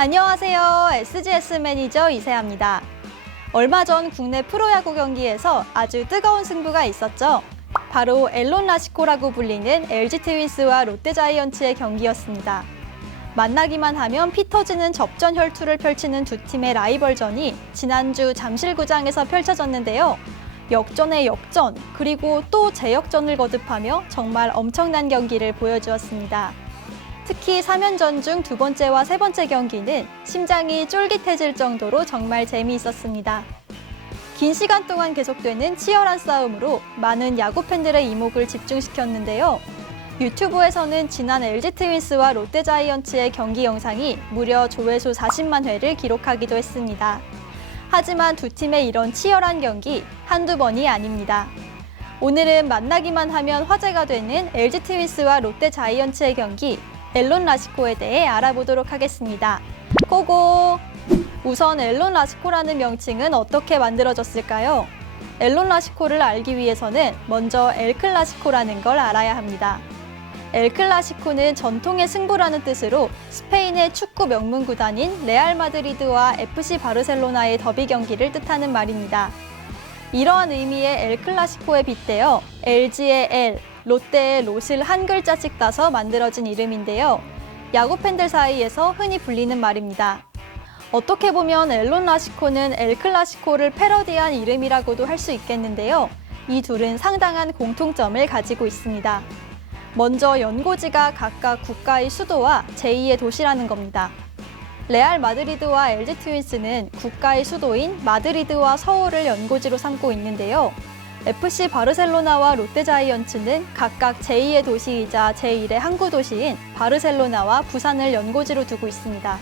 안녕하세요. SGS 매니저 이세아입니다. 얼마 전 국내 프로야구 경기에서 아주 뜨거운 승부가 있었죠. 바로 엘론 라시코라고 불리는 LG 트윈스와 롯데 자이언츠의 경기였습니다. 만나기만 하면 피 터지는 접전 혈투를 펼치는 두 팀의 라이벌전이 지난주 잠실구장에서 펼쳐졌는데요. 역전의 역전, 그리고 또 재역전을 거듭하며 정말 엄청난 경기를 보여주었습니다. 특히 3연전 중 두 번째와 세 번째 경기는 심장이 쫄깃해질 정도로 정말 재미있었습니다. 긴 시간 동안 계속되는 치열한 싸움으로 많은 야구 팬들의 이목을 집중시켰는데요. 유튜브에서는 지난 LG 트윈스와 롯데 자이언츠의 경기 영상이 무려 조회수 40만 회를 기록하기도 했습니다. 하지만 두 팀의 이런 치열한 경기 한두 번이 아닙니다. 오늘은 만나기만 하면 화제가 되는 LG 트윈스와 롯데 자이언츠의 경기 앨런 라시코에 대해 알아보도록 하겠습니다. 고고! 우선 앨런 라시코라는 명칭은 어떻게 만들어졌을까요? 앨런 라시코를 알기 위해서는 먼저 엘 클라시코라는 걸 알아야 합니다. 엘 클라시코는 전통의 승부라는 뜻으로 스페인의 축구 명문 구단인 레알 마드리드와 FC 바르셀로나의 더비 경기를 뜻하는 말입니다. 이러한 의미의 엘 클라시코에 빗대어 LG의 L, 롯데의 롯을 한 글자씩 따서 만들어진 이름인데요. 야구 팬들 사이에서 흔히 불리는 말입니다. 어떻게 보면 엘론 라시코는 엘 클라시코를 패러디한 이름이라고도 할 수 있겠는데요. 이 둘은 상당한 공통점을 가지고 있습니다. 먼저 연고지가 각각 국가의 수도와 제2의 도시라는 겁니다. 레알 마드리드와 LG 트윈스는 국가의 수도인 마드리드와 서울을 연고지로 삼고 있는데요. FC 바르셀로나와 롯데 자이언츠는 각각 제2의 도시이자 제1의 항구 도시인 바르셀로나와 부산을 연고지로 두고 있습니다.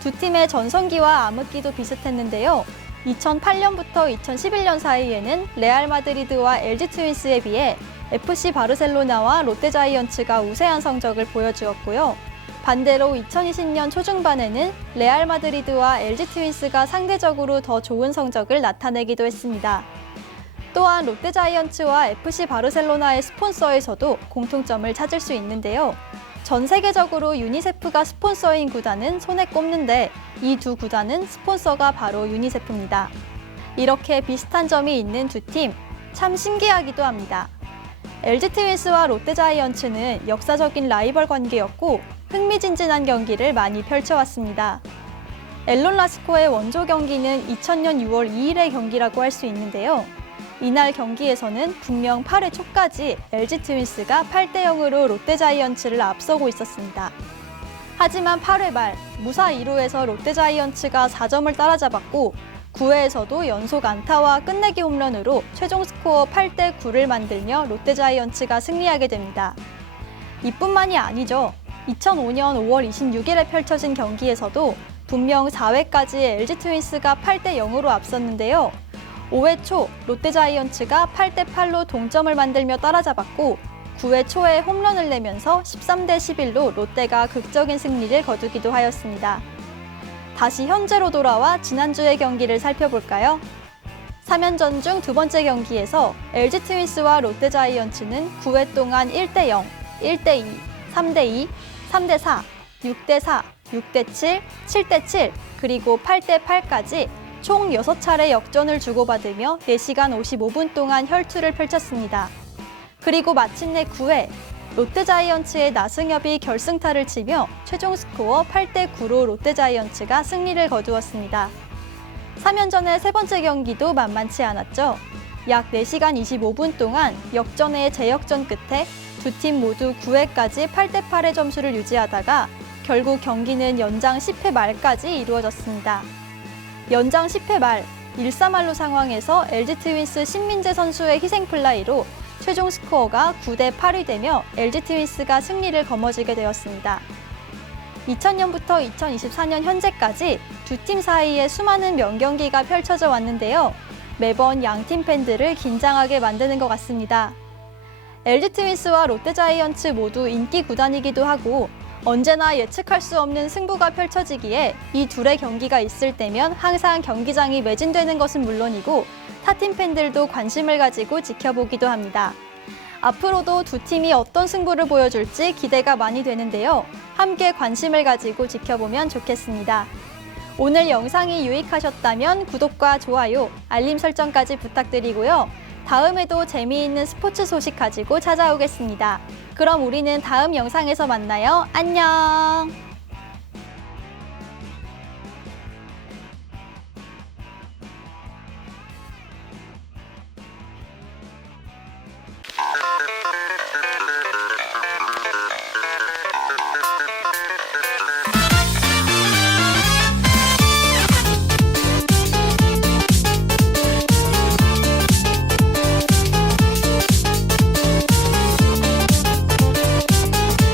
두 팀의 전성기와 암흑기도 비슷했는데요. 2008년부터 2011년 사이에는 레알 마드리드와 LG 트윈스에 비해 FC 바르셀로나와 롯데 자이언츠가 우세한 성적을 보여주었고요. 반대로 2020년 초중반에는 레알 마드리드와 LG 트윈스가 상대적으로 더 좋은 성적을 나타내기도 했습니다. 또한 롯데 자이언츠와 FC 바르셀로나의 스폰서에서도 공통점을 찾을 수 있는데요. 전 세계적으로 유니세프가 스폰서인 구단은 손에 꼽는데 이 두 구단은 스폰서가 바로 유니세프입니다. 이렇게 비슷한 점이 있는 두 팀, 참 신기하기도 합니다. LG 트윈스와 롯데 자이언츠는 역사적인 라이벌 관계였고 흥미진진한 경기를 많이 펼쳐왔습니다. 앨론 라스코의 원조 경기는 2000년 6월 2일의 경기라고 할 수 있는데요. 이날 경기에서는 분명 8회 초까지 LG 트윈스가 8대 0으로 롯데 자이언츠를 앞서고 있었습니다. 하지만 8회 말 무사 2루에서 롯데 자이언츠가 4점을 따라잡았고 9회에서도 연속 안타와 끝내기 홈런으로 최종 스코어 8대 9를 만들며 롯데 자이언츠가 승리하게 됩니다. 이뿐만이 아니죠. 2005년 5월 26일에 펼쳐진 경기에서도 분명 4회까지 LG 트윈스가 8대 0으로 앞섰는데요. 5회 초 롯데 자이언츠가 8대 8로 동점을 만들며 따라잡았고 9회 초에 홈런을 내면서 13대 11로 롯데가 극적인 승리를 거두기도 하였습니다. 다시 현재로 돌아와 지난주의 경기를 살펴볼까요? 3연전 중 두 번째 경기에서 LG 트윈스와 롯데 자이언츠는 9회 동안 1대 0, 1대 2, 3대 2, 3대 4, 6대 4, 6대 7, 7대 7, 그리고 8대 8까지 총 6차례 역전을 주고받으며 4시간 55분 동안 혈투를 펼쳤습니다. 그리고 마침내 9회 롯데 자이언츠의 나승엽이 결승타를 치며 최종 스코어 8대 9로 롯데 자이언츠가 승리를 거두었습니다. 3연전의 세 번째 경기도 만만치 않았죠. 약 4시간 25분 동안 역전의 재역전 끝에 두 팀 모두 9회까지 8대 8의 점수를 유지하다가 결국 경기는 연장 10회 말까지 이루어졌습니다. 연장 10회 말 1-3할로 상황에서 LG 트윈스 신민재 선수의 희생 플라이로 최종 스코어가 9대 8이 되며 LG 트윈스가 승리를 거머쥐게 되었습니다. 2000년부터 2024년 현재까지 두 팀 사이에 수많은 명경기가 펼쳐져 왔는데요. 매번 양팀 팬들을 긴장하게 만드는 것 같습니다. LG 트윈스와 롯데 자이언츠 모두 인기 구단이기도 하고 언제나 예측할 수 없는 승부가 펼쳐지기에 이 둘의 경기가 있을 때면 항상 경기장이 매진되는 것은 물론이고 타팀 팬들도 관심을 가지고 지켜보기도 합니다. 앞으로도 두 팀이 어떤 승부를 보여줄지 기대가 많이 되는데요. 함께 관심을 가지고 지켜보면 좋겠습니다. 오늘 영상이 유익하셨다면 구독과 좋아요, 알림 설정까지 부탁드리고요. 다음에도 재미있는 스포츠 소식 가지고 찾아오겠습니다. 그럼 우리는 다음 영상에서 만나요. 안녕!